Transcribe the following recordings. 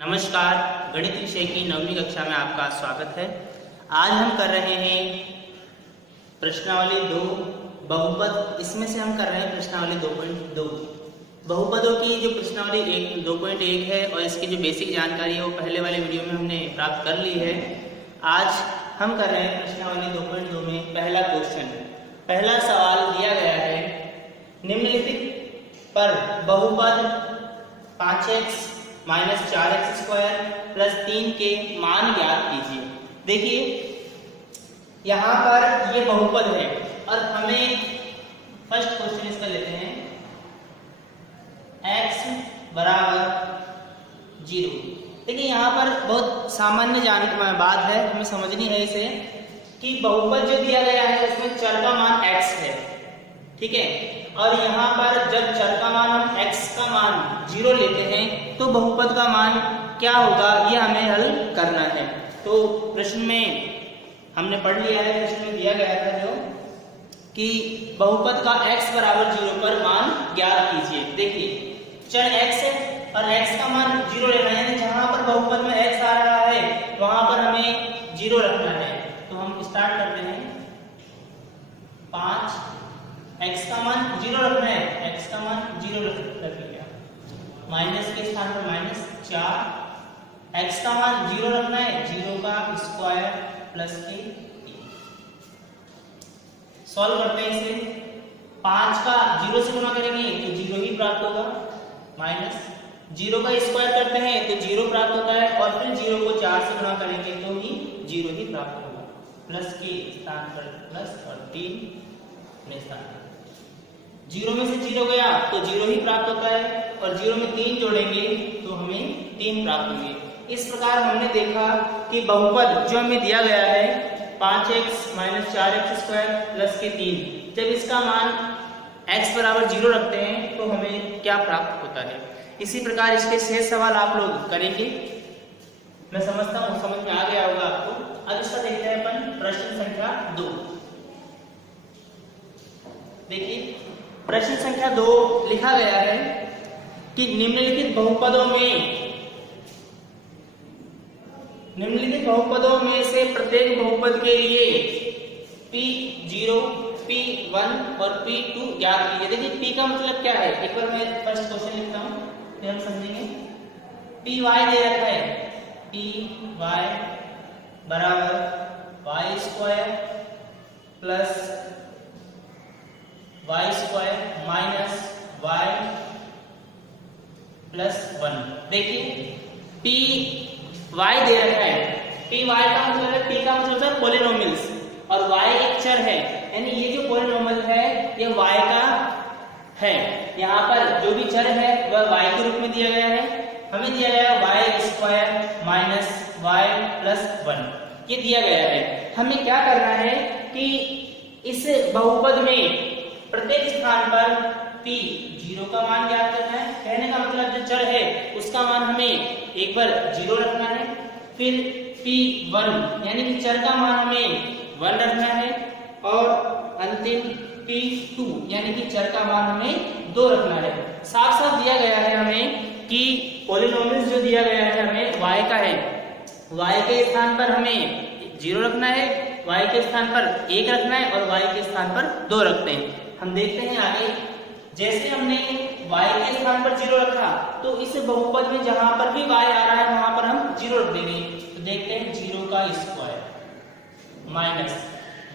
नमस्कार, गणित विषय की 9वीं कक्षा में आपका स्वागत है। आज हम कर रहे हैं प्रश्नावली 2 बहुपद। इसमें से हम कर रहे हैं प्रश्नावली 2.2। बहुपदों की जो प्रश्नावली 2.1 है और इसकी जो बेसिक जानकारी है वो पहले वाले वीडियो में हमने प्राप्त कर ली है। आज हम कर रहे हैं प्रश्नावली 2.2 में पहला क्वेश्चन। पहला सवाल दिया गया है, निम्नलिखित पर बहुपद 5x minus 4x square plus 3 के मान ज्ञात कीजिए। देखिए यहाँ पर ये बहुपद है और हमें फर्स्ट क्वेश्चन इसका लेते हैं, x बराबर 0। देखिए यहाँ पर बहुत सामान्य बात है, हमें समझनी है इसे कि बहुपद जो दिया गया है उसमें चर का मान x है, ठीक है। और यहाँ पर जब चर का मान हम x का मान 0 लेते हैं तो बहुपद का मान क्या होगा ये हमें हल करना है। तो प्रश्न में हमने पढ़ लिया है, प्रश्न में दिया गया था जो कि बहुपद का x बराबर 0 पर मान ज्ञात कीजिए। देखिए चर x है और x का मान 0 लेना है, यानी जहां पर बहुपद में x आ रहा है वहां पर हमें 0 रखना है। तो हम स्टार्ट करते हैं, 5 x का मान 0 रखना है, x का मान 0 रख लिया, माइनस के स्थान पर माइनस 4, x का मान 0 रखना है, 0 का स्क्वायर प्लस के 3। सॉल्व करते हैं इसे, 5 का 0 से गुणा करेंगे तो 0 ही प्राप्त होगा, माइनस 0 का स्क्वायर करते हैं तो 0 प्राप्त होता है और फिर 0 को 4 से गुणा करेंगे तो ही 0 ही प्राप्त होगा, प्लस के स्थान पर प्लस और 3 में स्थान 0 में से 0 गया तो 0 ही प्राप्त होता है और 0 में 3 जोड़ेंगे तो हमें 3 प्राप्त होंगे। इस प्रकार हमने देखा कि बहुपद जो हमें दिया गया है 5x minus 4x square plus के 3, जब इसका मान x बराबर 0 रखते हैं तो हमें क्या प्राप्त होता है। इसी प्रकार इसके शेष सवाल आप लोग करेंगे, मैं समझता हूँ समझ में आ गया होगा आपको। अब इसका देखते हैं अपन प्रश्न संख्या 2। देखिए प्रश्न संख्या 2 लिखा गया है कि निम्नलिखित बहुपदों में से प्रत्येक बहुपद के लिए P0, P1 और P2 ज्ञात कीजिए। देखिए P का मतलब क्या है, एक बार मैं फर्स्ट क्वेश्चन लिखता हूं फिर हम समझेंगे। Py दे रखा है, Py बराबर y square plus y square minus y plus 1। देखिए पी वाई दे रखा है, पी वाई का मतलब है, पी का मतलब है पॉलिनोमियल्स और y एक चर है, यानी ये जो पॉलिनोमियल है ये y का है। यहाँ पर जो भी चर है वह y के रूप में दिया गया है, हमें दिया गया है y square minus y plus 1, ये दिया गया है। हमें क्या करना है कि इस बहुपद में प्रत्येक स्थान पर P0 का मान ज्ञात करना है। कहने का मतलब जो चर है उसका मान हमें एक बार 0 रखना है, फिर P1 यानी कि चर का मान हमें 1 रखना है और अंतिम P2 यानी कि चर का मान हमें 2 रखना है। साफ साफ दिया गया है हमें कि पॉलिनोमियल जो दिया गया है हमें y का है, y के स्थान पर हमें 0 रखना है, y के स्थान पर 1 रखना है और y के स्थान पर 2 रखते हैं। हम देखते हैं आगे, जैसे हमने y के स्थान पर 0 रखा तो इस बहुपद में जहां पर भी y आ रहा है वहां पर हम 0 रख देंगे। तो देखते हैं 0 का स्क्वायर माइनस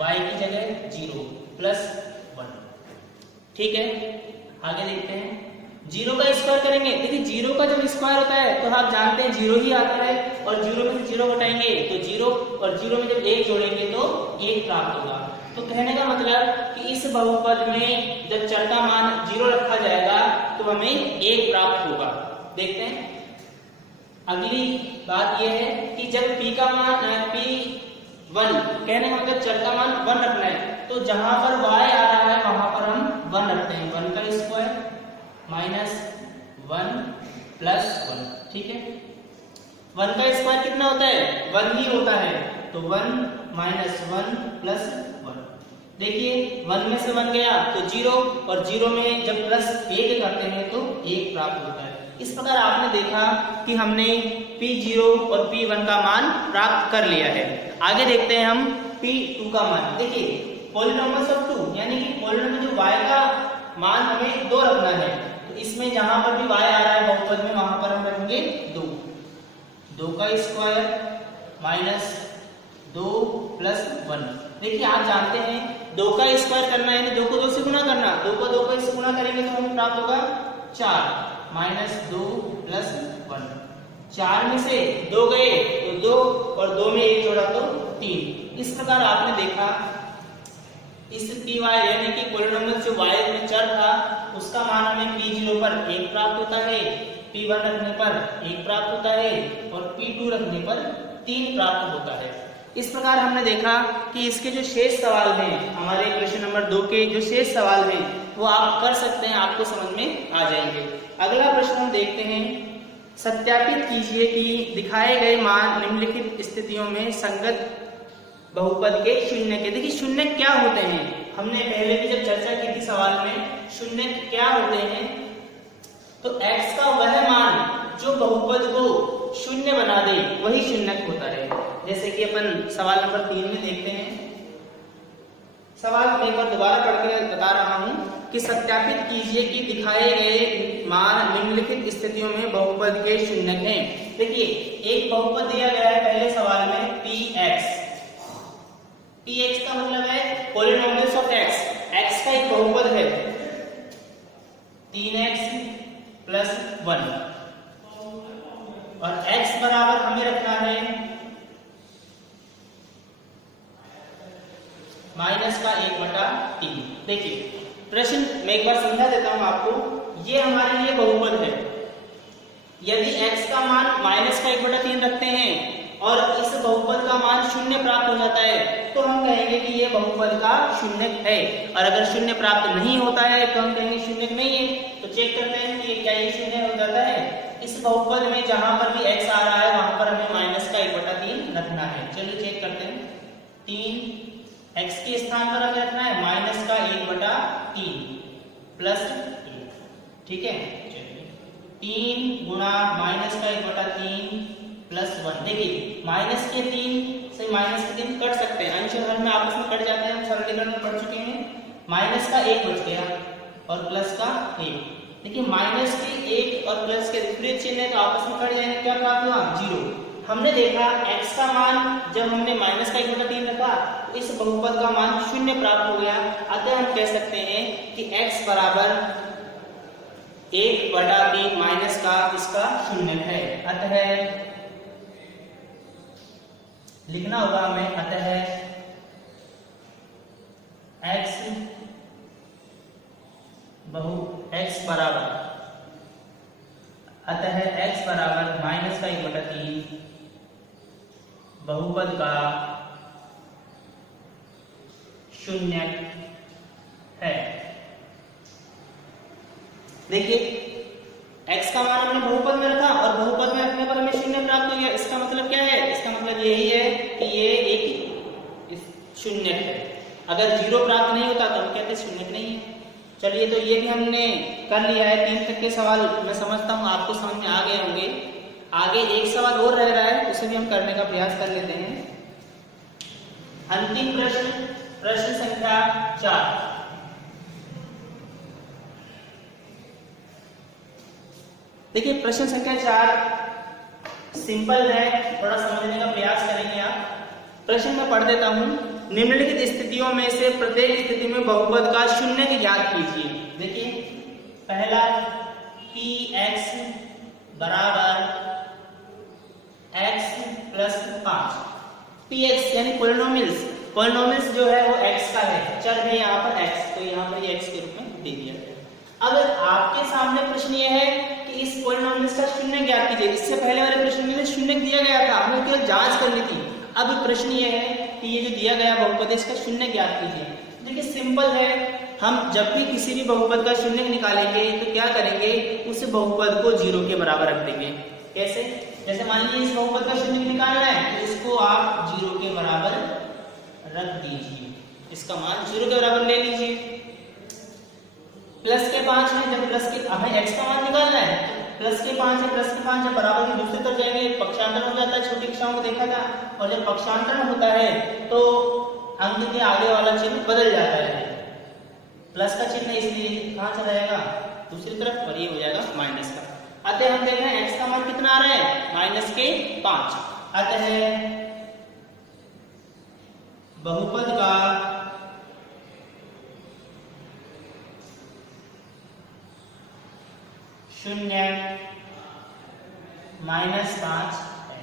y की जगह 0 प्लस 1, ठीक है। आगे देखते हैं 0 का स्क्वायर करेंगे। देखिए 0 का जब स्क्वायर होता है तो आप जानते हैं 0 ही आता है और 0 में से 0 घटाएंगे तो 0 और 0 में जब 1 जोड़ेंगे तो 1 प्राप्त होगा। तो कहने का मतलब कि इस बहुपद में जब चर का मान 0 रखा जाएगा तो हमें 1 प्राप्त होगा। देखते हैं अगली बात यह है कि जब P का मान P1, कहने का मतलब चर का मान 1 रखना है, तो जहां पर y आ रहा है वहां पर हम 1 रखते हैं, 1 का स्क्वायर माइनस 1 प्लस 1, ठीक है। 1 का स्क्वायर कितना होता है, 1 ही होता है, तो 1 माइनस 1 प्लस 1, देखिए 1 में से 1 गया तो 0, और 0 में जब प्लस 1 करते हैं तो 1 प्राप्त होता है। इस प्रकार आपने देखा कि हमने P0 और P1 का मान प्राप्त कर लिया है। आगे देखते हैं हम P2 का मान। देखिए पॉलिनॉमियल्स ऑफ 2 यानी कि पॉलिनॉमियल जो y का मान हमें 2 रखना है, तो इसमें जहां पर भी y आ रहा है बहुपद में वहां पर हम रखेंगे 2 का स्क्वायर माइनस 2 प्लस 1। देखिए आप जानते हैं 2 का स्क्वायर करना है यानी 2 को 2 से गुणा करना, 2 को 2 से गुणा करेंगे तो हमें प्राप्त होगा 4 माइनस 2 प्लस 1। 4 में से 2 गए तो 2 और 2 में 1 जोड़ा तो 3। इस प्रकार आपने देखा इस py यानी कि पॉलिनॉमियल जो y में चर था उसका मान हमें p0 पर 1 प्राप्त होता है, p1 रखने पर 1 प्राप्त होता है और p2 रखने पर 3 प्राप्त होता है। इस प्रकार हमने देखा कि इसके जो शेष सवाल हैं, हमारे क्वेश्चन नंबर 2 के जो शेष सवाल हैं वो आप कर सकते हैं, आपको समझ में आ जाएंगे। अगला प्रश्न हम देखते हैं, सत्यापित कीजिए कि दिखाए गए मान निम्नलिखित स्थितियों में संगत बहुपद के शून्य के। देखिए शून्य क्या होते हैं, हमने पहले भी जब चर्चा की थी सवाल में, शून्य क्या होते हैं तो x का वह मान जो बहुपद को शून्य बना दे वही शून्यक होता है। जैसे कि अपन सवाल नंबर 3 में देखते हैं। सवाल मैं एक बार दोबारा पढ़कर बता रहा हूं कि सत्यापित कीजिए कि दिखाए गए मान निम्नलिखित स्थितियों में बहुपद के शून्यक हैं। देखिए एक बहुपद दिया गया है पहले सवाल में px का मतलब है पॉलिनॉमियल्स ऑफ x, x का एक बहुपद है 3x प्लस 1 और x बराबर हमें रखना है माइनस का 1/3। देखिए प्रश्न मैं एक बार समझा देता हूं आपको, ये हमारे लिए बहुपद है। यदि x का मान माइनस का 1/3 रखते हैं और इस बहुपद का मान शून्य प्राप्त हो जाता है तो हम कहेंगे कि ये बहुपद का शून्यक है, और अगर शून्य प्राप्त नहीं होता है तो हम कहेंगे शून्यक नहीं है। तो चेक करते हैं कि क्या ये शून्य हो जाता है। इस बहुपद में जहां पर भी x आ रहा है वहां पर हमें माइनस का 1/3 रखना है। चलिए चेक करते हैं, 3 x के स्थान पर हमें रखना है माइनस का 1/3 प्लस 1, ठीक है। चलिए 3 गुणा माइनस का 1/3 प्लस 1। देखिए माइनस के 3 से माइनस के 3 कट सकते हैं, अंश और हर में आपस में कट जाते हैं, हम सरलीकरण में पढ़ चुके हैं। माइनस का 1 बच गया और प्लस का 1। देखिए माइनस के 1 और प्लस के विपरीत चिन्ह है तो आपस में कट जाएंगे, क्या प्राप्त हुआ 0। हमने देखा x का मान जब हमने माइनस का 1/3 रखा तो इस बहुपद का मान 0 प्राप्त हो गया। अतः हम कह सकते हैं कि x बराबर 1/3 माइनस का इसका शून्य है। अतः लिखना होगा हमें, अतः x बराबर माइनस का 1/3 बहुपद का शून्य है। देखिए x का मान हमने बहुपद में रखा और बहुपद में रखने पर हमें शून्य प्राप्त हो गया। इसका मतलब क्या है, इसका मतलब यही है कि ये एक शून्य है। अगर 0 प्राप्त नहीं होता तो हम कहते शून्य नहीं है। चलिए तो ये भी हमने कर लिया है। 3 तक के सवाल मैं समझता हूँ आपको समझ में आ गए होंगे। आगे एक सवाल और रह रहा है, उसे भी हम करने का प्रयास कर लेते हैं। अंतिम प्रश्न, प्रश्न संख्या 4। देखिए प्रश्न संख्या 4 सिंपल है, थोड़ा समझने का प्रयास करेंगे आप। प्रश्न में पढ़ देता हूं, निम्नलिखित स्थितियों में से प्रत्येक स्थिति में बहुपद का शून्य की ज्ञात कीजिए। देखिए पहला px बराबर x प्लस 5। px यानी पॉलिनोमियल्स जो है वो x का है, चर है यहाँ पर x, तो यहाँ पर ये x के रूप में दे दिया गया। अब आपके सामने प्रश्न ये है कि इस पॉलिनोमियल्स का शून्य ज्ञात कीजिए। इससे पहले वाले प्रश्न में शून्य दिया गया था, हमें केवल जांच करनी थी। अब प्रश्न ये है कि ये जो दिया गया बहुपद है इसका शून्य ज्ञात कीजिए। देखिए सिंपल है, हम जब भी किसी भी बहुपद का शून्य निकालेंगे तो क्या करेंगे, उस बहुपद को 0 के बराबर रख देंगे। कैसे, जैसे मान लीजिए इस बहुपद का शून्य निकालना है तो इसको आप 0 के बराबर रख दीजिए। इसका मान 0 के बराबर ले लीजिए। प्लस के 5 है, जब प्लस के हमें x का मान निकालना है, प्लस के 5 है, प्लस के 5 है, बराबर की दूसरी तरफ जाएंगे, पक्षांतर हो जाता है, छोटी कक्षाओं को देखा था। और जब पक्षांतर होता है तो अंक के आगे वाला चिन्ह बदल जाता है, प्लस का चिन्ह, इसलिए कहां चला जाएगा, दूसरी तरफ, और ये हो जाएगा माइनस का। अतः हम देख रहे हैं x का मान कितना आ रहा है, माइनस के 5। अतः बहुपद का शून्य -5 है।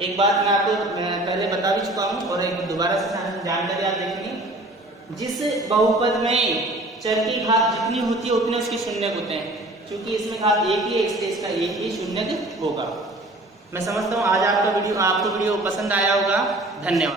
एक बात मैं आपको पहले बता भी चुका हूं और एक दोबारा से जानकारी आप देखेंगे। जिस बहुपद में चर की घात जितनी होती है उतने उसके शून्य होते हैं, क्योंकि इसमें घात एक ही है इसलिए इसका एक ही शून्य होगा। मैं समझता हूं आज आपको वीडियो पसंद आया होगा। धन्यवाद।